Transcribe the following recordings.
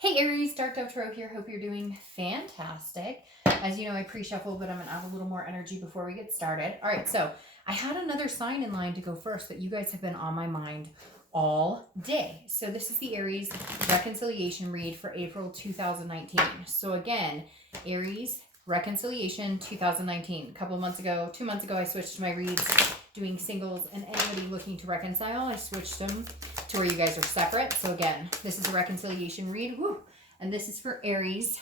Hey Aries, Dark Dove Tarot here. Hope you're doing fantastic. As you know, I pre-shuffle, but I'm going to add a little more energy before we get started. All right, so I had another sign in line to go first that you guys have been on my mind all day. So this is the Aries reconciliation read for April 2019. So again, Aries reconciliation 2019. A couple of months ago, 2 months ago, I switched my reads doing singles, and anybody looking to reconcile, I switched them to where you guys are separate. So again, this is a reconciliation read. Woo! And this is for Aries,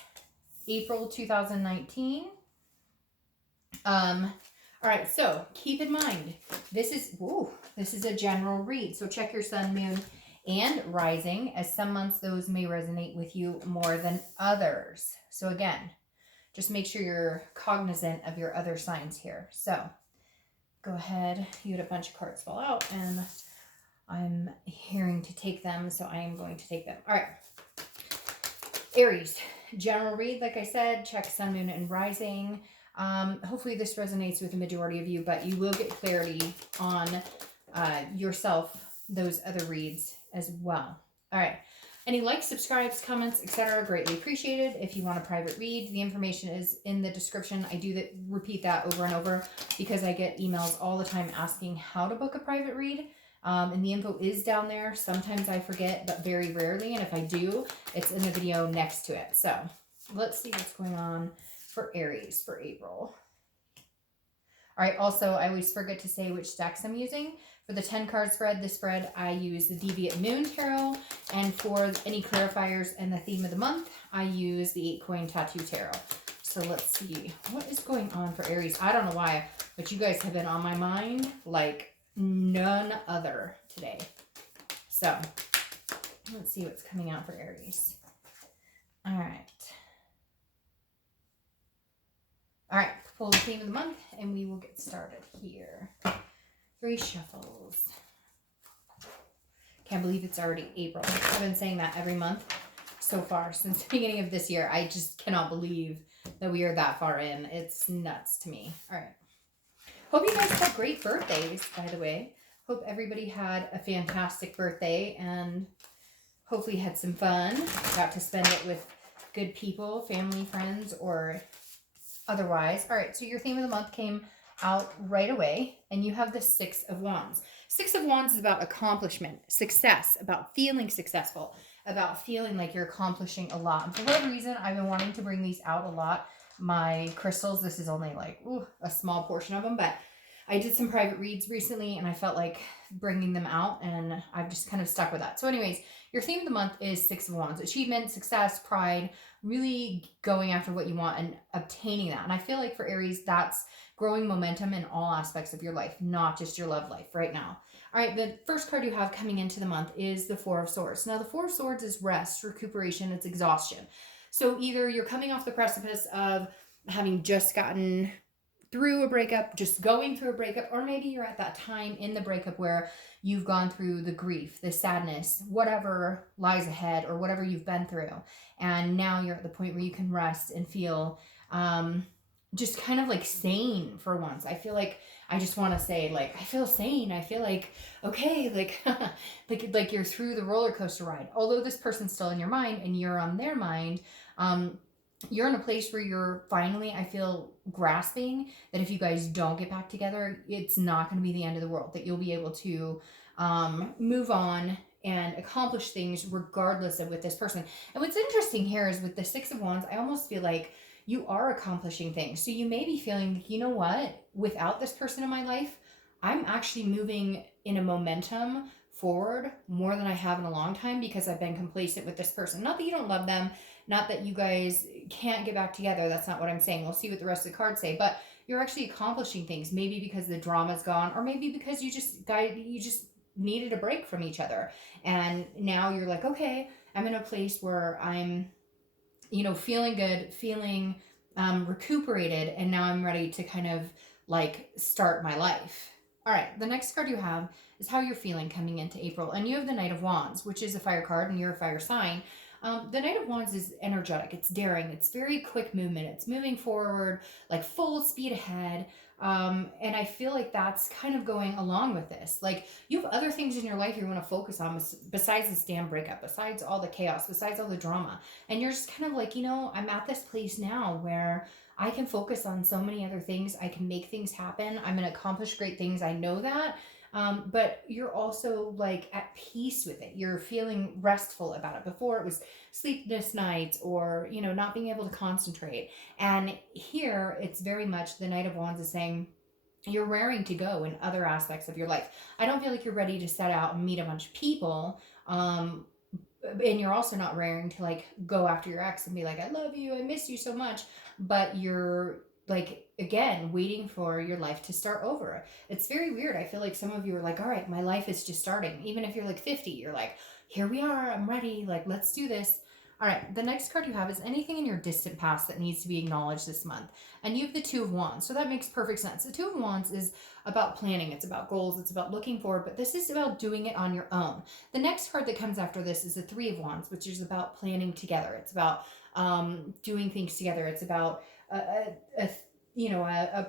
April 2019. All right, so keep in mind, this is a general read. So check your sun, moon, and rising, as some months those may resonate with you more than others. So again, just make sure you're cognizant of your other signs here. So go ahead, you had a bunch of cards fall out, and I'm hearing to take them, so I am going to take them. All right. Aries, general read, like I said, check sun, moon, and rising. Hopefully this resonates with the majority of you, but you will get clarity on yourself, those other reads as well. All right. Any likes, subscribes, comments, etc. greatly appreciated. If you want a private read, the information is in the description. I do repeat that over and over because I get emails all the time asking how to book a private read. And the info is down there. Sometimes I forget, but very rarely. And if I do, it's in the video next to it. So let's see what's going on for Aries for April. All right. Also, I always forget to say which decks I'm using. For the 10 card spread, I use the Deviant Moon Tarot. And for any clarifiers and the theme of the month, I use the 8 Coin Tattoo Tarot. So let's see what is going on for Aries. I don't know why, but you guys have been on my mind like none other today. So let's see what's coming out for Aries. All right. All right, pull the theme of the month and we will get started here. 3 shuffles. Can't believe it's already April. I've been saying that every month so far since the beginning of this year. I just cannot believe that we are that far in. It's nuts to me. All right. Hope you guys had great birthdays, by the way. Hope everybody had a fantastic birthday and hopefully had some fun. Got to spend it with good people, family, friends, or otherwise. All right, so your theme of the month came out right away, and you have the 6 of Wands. 6 of Wands is about accomplishment, success, about feeling successful, about feeling like you're accomplishing a lot. And for whatever reason, I've been wanting to bring these out a lot. My crystals, this is only like a small portion of them, but I did some private reads recently and I felt like bringing them out, and I've just kind of stuck with that. So anyways, your theme of the month is 6 of Wands, achievement, success, pride, really going after what you want and obtaining that. And I feel like for Aries, that's growing momentum in all aspects of your life, not just your love life right now. All right, the first card you have coming into the month is the 4 of Swords. Now the 4 of Swords is rest, recuperation, it's exhaustion. So either you're coming off the precipice of having just gotten through a breakup, just going through a breakup, or maybe you're at that time in the breakup where you've gone through the grief, the sadness, whatever lies ahead, or whatever you've been through. And now you're at the point where you can rest and feel just kind of like sane for once. I feel like I just want to say, like, I feel sane. I feel like, okay, like, like you're through the roller coaster ride. Although this person's still in your mind and you're on their mind, you're in a place where you're finally, I feel, grasping that if you guys don't get back together, it's not going to be the end of the world, that you'll be able to move on and accomplish things regardless of with this person. And what's interesting here is with the 6 of Wands, I almost feel like you are accomplishing things. So you may be feeling, you know what, without this person in my life, I'm actually moving in a momentum forward more than I have in a long time because I've been complacent with this person. Not that you don't love them, not that you guys can't get back together. That's not what I'm saying. We'll see what the rest of the cards say. But you're actually accomplishing things. Maybe because the drama's gone, or maybe because you just needed a break from each other. And now you're like, okay, I'm in a place where I'm, feeling good, feeling recuperated, and now I'm ready to kind of like start my life. All right, the next card you have is how you're feeling coming into April. And you have the Knight of Wands, which is a fire card, and you're a fire sign. The Knight of Wands is energetic, it's daring, it's very quick movement, it's moving forward, like full speed ahead. And I feel like that's kind of going along with this. Like, you have other things in your life you want to focus on besides this damn breakup, besides all the chaos, besides all the drama. And you're just kind of like, I'm at this place now where I can focus on so many other things. I can make things happen. I'm going to accomplish great things. I know that. But you're also like at peace with it. You're feeling restful about it. Before it was sleepless nights or, not being able to concentrate. And here it's very much the Knight of Wands is saying, you're raring to go in other aspects of your life. I don't feel like you're ready to set out and meet a bunch of people. And you're also not raring to like go after your ex and be like, I love you, I miss you so much. But you're like, again, waiting for your life to start over. It's very weird. I feel like some of you are like, all right, my life is just starting. Even if you're like 50, you're like, here we are, I'm ready, like, let's do this. All right, the next card you have is anything in your distant past that needs to be acknowledged this month. And you have the Two of Wands, so that makes perfect sense. The Two of Wands is about planning, it's about goals, it's about looking forward, but this is about doing it on your own. The next card that comes after this is the Three of Wands, which is about planning together. It's about doing things together. It's about a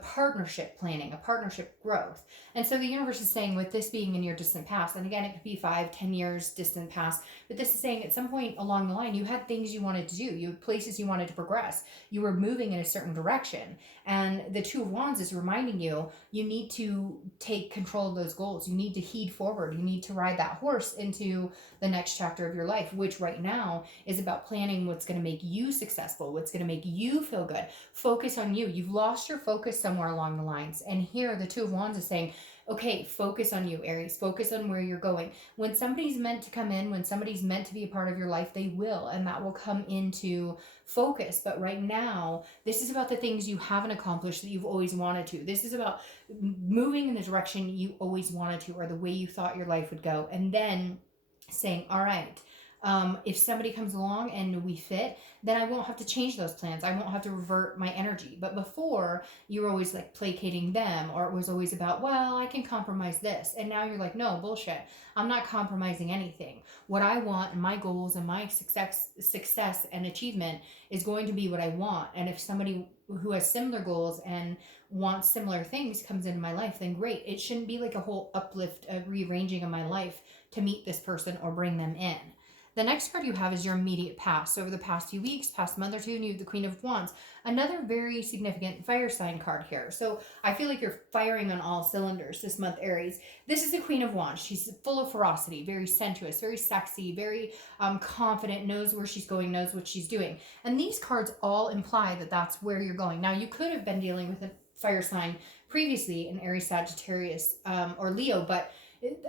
partnership planning, a partnership growth. And so the universe is saying, with this being in your distant past, and again, it could be 5-10 years distant past, but this is saying at some point along the line, you had things you wanted to do, you had places you wanted to progress, you were moving in a certain direction. And the Two of Wands is reminding you, you need to take control of those goals. You need to heed forward. You need to ride that horse into the next chapter of your life, which right now is about planning what's going to make you successful, what's going to make you feel good. Focus on you. You've lost your focus somewhere along the lines. And here the Two of Wands is saying, okay, focus on you, Aries. Focus on where you're going. When somebody's meant to come in, when somebody's meant to be a part of your life, they will, and that will come into focus. But right now, this is about the things you haven't accomplished that you've always wanted to. This is about moving in the direction you always wanted to, or the way you thought your life would go. And then saying, all right, if somebody comes along and we fit, then I won't have to change those plans. I won't have to revert my energy. But before, you were always like placating them, or it was always about, well, I can compromise this. And now you're like, no, bullshit. I'm not compromising anything. What I want and my goals and my success and achievement is going to be what I want. And if somebody who has similar goals and wants similar things comes into my life, then great. It shouldn't be like a whole uplift, a rearranging of my life to meet this person or bring them in. The next card you have is your immediate past. So over the past few weeks, past month or two, and you have the Queen of Wands. Another very significant fire sign card here. So I feel like you're firing on all cylinders this month, Aries. This is the Queen of Wands. She's full of ferocity, very sensuous, very sexy, very confident, knows where she's going, knows what she's doing. And these cards all imply that that's where you're going. Now, you could have been dealing with a fire sign previously, an Aries, Sagittarius, or Leo, but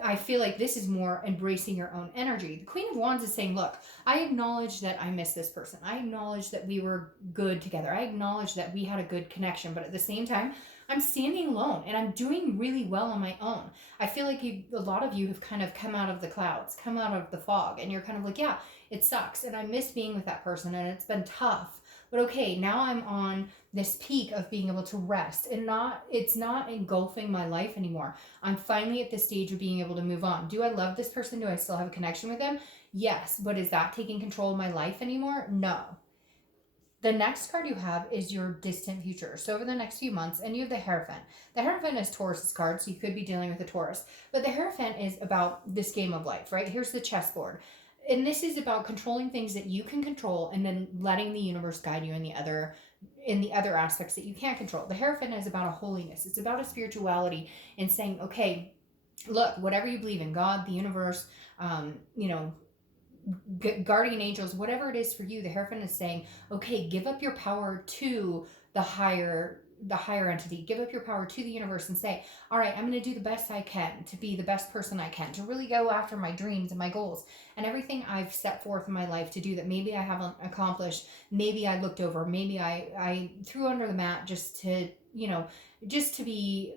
I feel like this is more embracing your own energy. The Queen of Wands is saying, look, I acknowledge that I miss this person. I acknowledge that we were good together. I acknowledge that we had a good connection. But at the same time, I'm standing alone and I'm doing really well on my own. I feel like a lot of you have kind of come out of the clouds, come out of the fog, and you're kind of like, yeah, it sucks. And I miss being with that person and it's been tough. But okay, now I'm on this peak of being able to rest and it's not engulfing my life anymore. I'm finally at the stage of being able to move on. Do I love this person? Do I still have a connection with them? Yes. But is that taking control of my life anymore? No. The next card you have is your distant future. So over the next few months, and you have the Hierophant. The Hierophant is Taurus's card, so you could be dealing with a Taurus. But the Hierophant is about this game of life, right? Here's the chessboard. And this is about controlling things that you can control and then letting the universe guide you in the other aspects that you can't control. The Hierophant is about a holiness. It's about a spirituality and saying, okay, look, whatever you believe in, God, the universe, guardian angels, whatever it is for you, the Hierophant is saying, okay, give up your power to the higher entity, give up your power to the universe and say, all right, I'm going to do the best I can to be the best person I can, to really go after my dreams and my goals and everything I've set forth in my life to do that maybe I haven't accomplished, maybe I looked over, maybe I threw under the mat just to be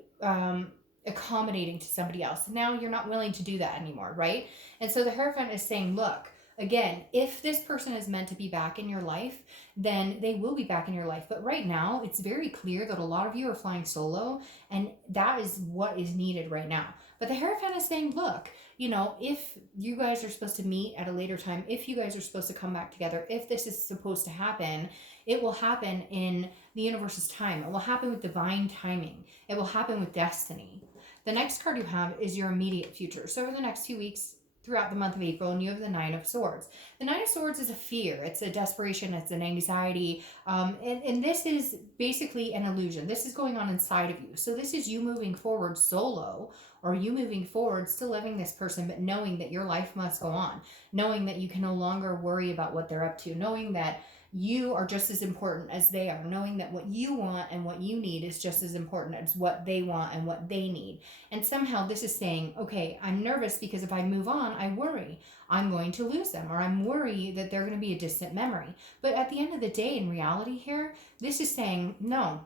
accommodating to somebody else. Now you're not willing to do that anymore, right? And so the Hierophant is saying, look, again, if this person is meant to be back in your life, then they will be back in your life. But right now, it's very clear that a lot of you are flying solo, and that is what is needed right now. But the Hierophant is saying, look, you know, if you guys are supposed to meet at a later time, if you guys are supposed to come back together, if this is supposed to happen, it will happen in the universe's time. It will happen with divine timing. It will happen with destiny. The next card you have is your immediate future. So over the next few weeks, throughout the month of April, and you have the Nine of Swords. The Nine of Swords is a fear, it's a desperation, it's an anxiety, and this is basically an illusion. This is going on inside of you. So this is you moving forward solo, or you moving forward still loving this person, but knowing that your life must go on, knowing that you can no longer worry about what they're up to, knowing that you are just as important as they are, knowing that what you want and what you need is just as important as what they want and what they need. And somehow this is saying, okay, I'm nervous because if I move on, I worry I'm going to lose them, or I'm worried that they're going to be a distant memory. But at the end of the day, in reality here, this is saying, no,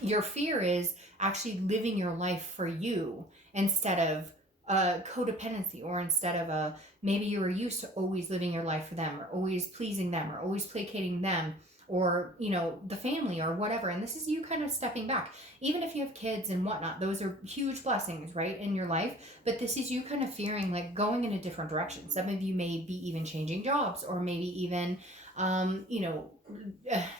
your fear is actually living your life for you instead of codependency, or instead of maybe you were used to always living your life for them, or always pleasing them, or always placating them, or you know, the family or whatever. And this is you kind of stepping back. Even if you have kids and whatnot, those are huge blessings, right, in your life. But this is you kind of fearing like going in a different direction. Some of you may be even changing jobs, or maybe even you know,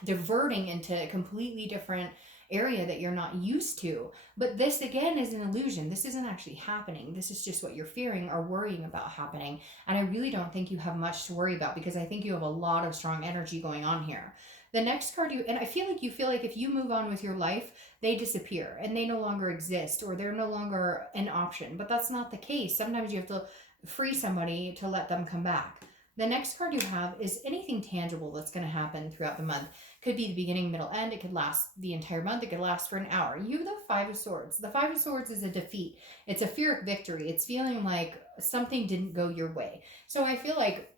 diverting into a completely different area that you're not used to. But this again is an illusion. This isn't actually happening. This is just what you're fearing or worrying about happening. And I really don't think you have much to worry about, because I think you have a lot of strong energy going on here. The next card and I feel like you feel like if you move on with your life, they disappear and they no longer exist, or they're no longer an option. But that's not the case. Sometimes you have to free somebody to let them come back. The next card you have is anything tangible that's going to happen throughout the month. Could be the beginning, middle, end. It could last the entire month. It could last for an hour. You have the Five of Swords. The Five of Swords is a defeat. It's a fear of victory. It's feeling like something didn't go your way. So I feel like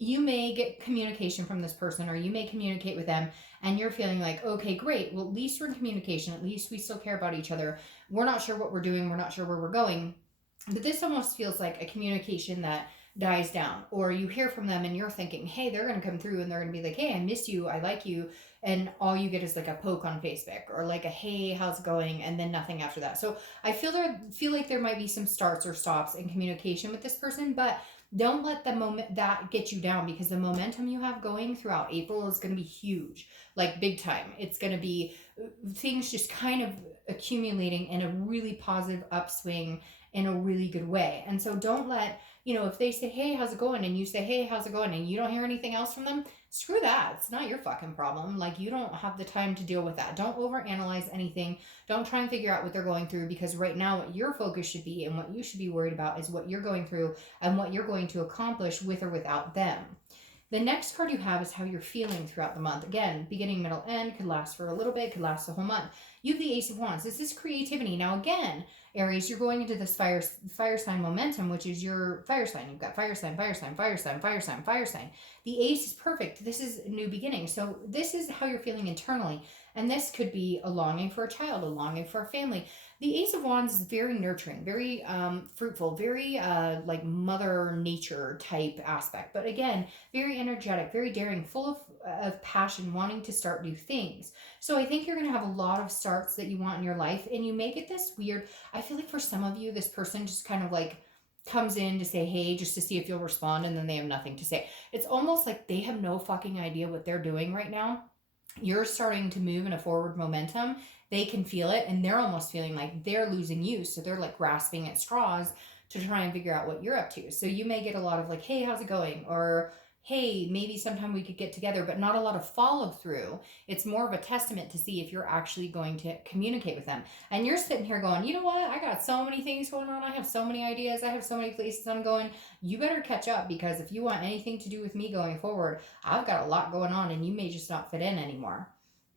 you may get communication from this person, or you may communicate with them, and you're feeling like, okay, great. Well, at least we're in communication. At least we still care about each other. We're not sure what we're doing. We're not sure where we're going. But this almost feels like a communication that dies down, or you hear from them and you're thinking, hey, they're going to come through and they're going to be like, hey, I miss you, I like you, and all you get is like a poke on Facebook, or like a hey, how's it going, and then nothing after that. So I feel like there might be some starts or stops in communication with this person, but don't let the moment that get you down, because the momentum you have going throughout April is going to be huge, like big time. It's going to be things just kind of accumulating in a really positive upswing in a really good way. And so don't let, you know, if they say, hey, how's it going? And you say, hey, how's it going? And you don't hear anything else from them, screw that. It's not your fucking problem. Like, you don't have the time to deal with that. Don't overanalyze anything. Don't try and figure out what they're going through, because right now what your focus should be and what you should be worried about is what you're going through and what you're going to accomplish with or without them. The next card you have is how you're feeling throughout the month. Again, beginning, middle, end, could last for a little bit, could last the whole month. You have the Ace of Wands. This is creativity. Now, again, Aries, you're going into this fire sign momentum, which is your fire sign. You've got fire sign, fire sign, fire sign, fire sign, fire sign. The Ace is perfect. This is a new beginning. So this is how you're feeling internally. And this could be a longing for a child, a longing for a family. The Ace of Wands is very nurturing, very fruitful, very like mother nature type aspect. But again, very energetic, very daring, full of passion, wanting to start new things. So I think you're going to have a lot of starts that you want in your life. And you make it this weird. I feel like for some of you, this person just kind of like comes in to say, hey, just to see if you'll respond. And then they have nothing to say. It's almost like they have no fucking idea what they're doing right now. You're starting to move in a forward momentum. They can feel it, and they're almost feeling like they're losing you. So they're like grasping at straws to try and figure out what you're up to. So you may get a lot of like, hey, how's it going? Or hey, maybe sometime we could get together, but not a lot of follow through. It's more of a testament to see if you're actually going to communicate with them. And you're sitting here going, you know what? I got so many things going on. I have so many ideas. I have so many places I'm going. You better catch up, because if you want anything to do with me going forward, I've got a lot going on and you may just not fit in anymore.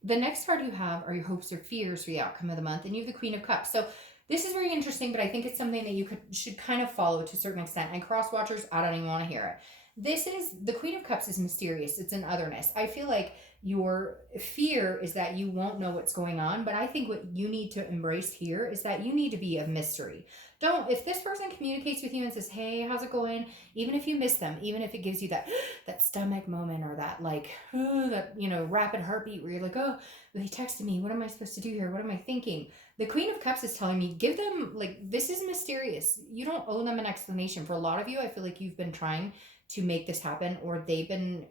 The next card you have are your hopes or fears for the outcome of the month, and you have the Queen of Cups. So this is very interesting, but I think it's something that you should kind of follow to a certain extent. And cross watchers, I don't even want to hear it. this is the Queen of Cups is mysterious. It's an otherness. I feel like your fear is that you won't know what's going on, but I think what you need to embrace here is that you need to be a mystery. Don't, if this person communicates with you and says, "Hey, how's it going?" Even if you miss them, even if it gives you that that stomach moment or that like that rapid heartbeat where you're like, "Oh, they texted me. What am I supposed to do here? What am I thinking?" The Queen of Cups is telling me, give them, like, this is mysterious. You don't owe them an explanation. For a lot of you, I feel like you've been trying to make this happen, or they've been,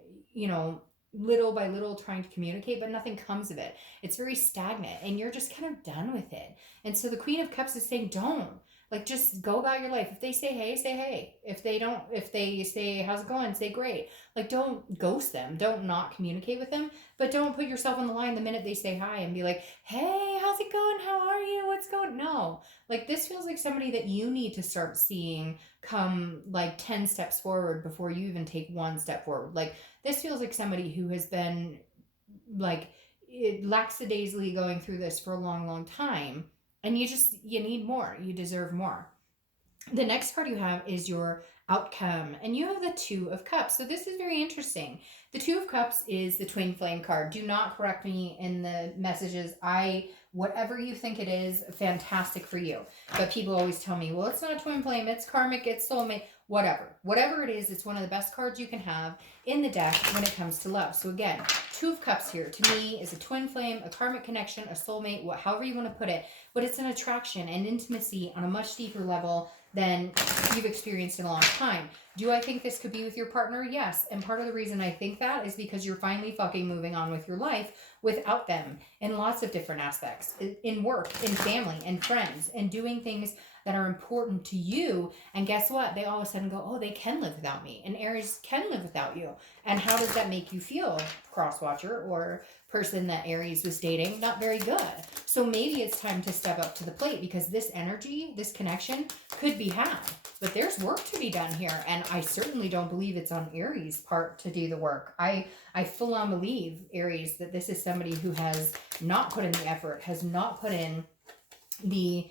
little by little trying to communicate, but nothing comes of it. It's very stagnant and you're just kind of done with it. And so the Queen of Cups is saying, don't. Like, just go about your life. If they say hey, say hey. If they don't, if they say, how's it going? Say great. Like, don't ghost them. Don't not communicate with them, but don't put yourself on the line the minute they say hi and be like, "Hey, how's it going? How are you? What's going?" No. Like, this feels like somebody that you need to start seeing come like 10 steps forward before you even take one step forward. Like, this feels like somebody who has been like lackadaisically going through this for a long, long time. And you need more. You deserve more. The next card you have is your outcome, and you have the Two of Cups. So this is very interesting. The Two of Cups is the twin flame card. Do not correct me in the messages. Whatever you think it is, fantastic for you. But people always tell me, well, it's not twin flame, it's karmic, it's soulmate, whatever it is. It's one of the best cards you can have in the deck when it comes to love. So again, Two of Cups here to me is a twin flame, a karmic connection, a soulmate, however you want to put it. But it's an attraction and intimacy on a much deeper level than you've experienced in a long time. Do I think this could be with your partner? Yes. And part of the reason I think that is because you're finally fucking moving on with your life without them in lots of different aspects, in work, in family, and friends, and doing things that are important to you. And guess what? They all of a sudden go, oh, they can live without me. And Aries can live without you. And how does that make you feel, crosswatcher or person that Aries was dating? Not very good. So maybe it's time to step up to the plate, because this energy, this connection could be had. But there's work to be done here. And I certainly don't believe it's on Aries' part to do the work. I full on believe, Aries, that this is somebody who has not put in the effort, has not put in the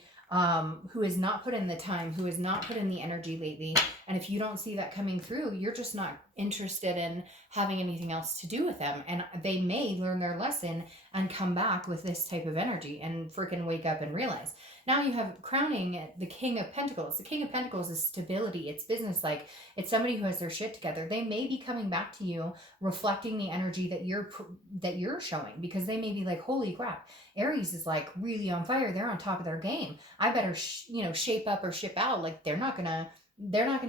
who has not put in the time, who has not put in the energy lately. And if you don't see that coming through, you're just not interested in having anything else to do with them. And they may learn their lesson and come back with this type of energy and freaking wake up and realize. Now you have crowning the King of Pentacles. The King of Pentacles is stability. It's business-like. It's somebody who has their shit together. They may be coming back to you, reflecting the energy that you're showing, because they may be like, holy crap, Aries is like really on fire. They're on top of their game. I better, shape up or ship out. Like, they're not gonna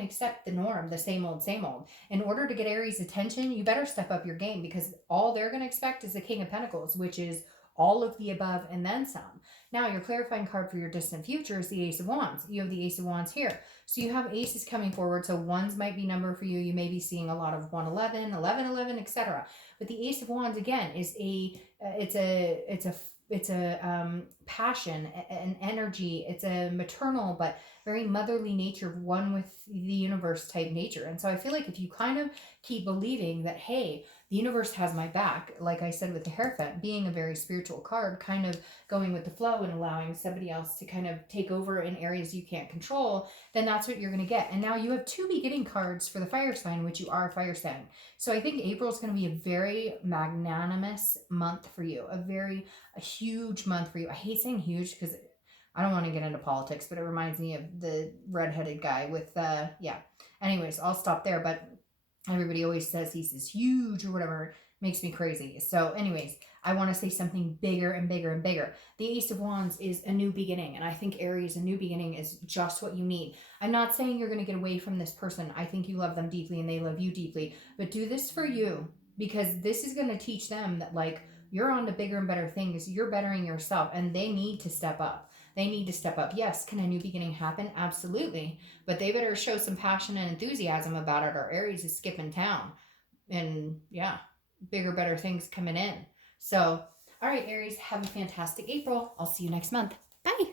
accept the norm, the same old, same old. In order to get Aries' attention, you better step up your game, because all they're gonna expect is the King of Pentacles, which is all of the above and then some. Now, your clarifying card for your distant future is the Ace of Wands. You have the Ace of Wands here. So you have aces coming forward. So ones might be number for you. You may be seeing a lot of 111, 1111, etc. But the Ace of Wands, again, is it's a passion, an energy. It's a maternal but very motherly nature, one with the universe type nature. And so I feel like if you kind of keep believing that, hey, the universe has my back, like I said with the Hierophant, being a very spiritual card, kind of going with the flow and allowing somebody else to kind of take over in areas you can't control, then that's what you're going to get. And now you have two beginning cards for the fire sign, which you are a fire sign. So I think April is going to be a very magnanimous month for you, a huge month for you. I hate saying huge because I don't want to get into politics, but it reminds me of the redheaded guy with, Anyways, I'll stop there, but everybody always says he's this huge or whatever. Makes me crazy. So anyways, I want to say something bigger and bigger and bigger. The Ace of Wands is a new beginning. And I think Aries, a new beginning is just what you need. I'm not saying you're going to get away from this person. I think you love them deeply and they love you deeply. But do this for you, because this is going to teach them that, like, you're on to bigger and better things. You're bettering yourself, and they need to step up. They need to step up. Yes, can a new beginning happen? Absolutely. But they better show some passion and enthusiasm about it, or Aries is skipping town. And yeah, bigger, better things coming in. So, all right, Aries, have a fantastic April. I'll see you next month. Bye.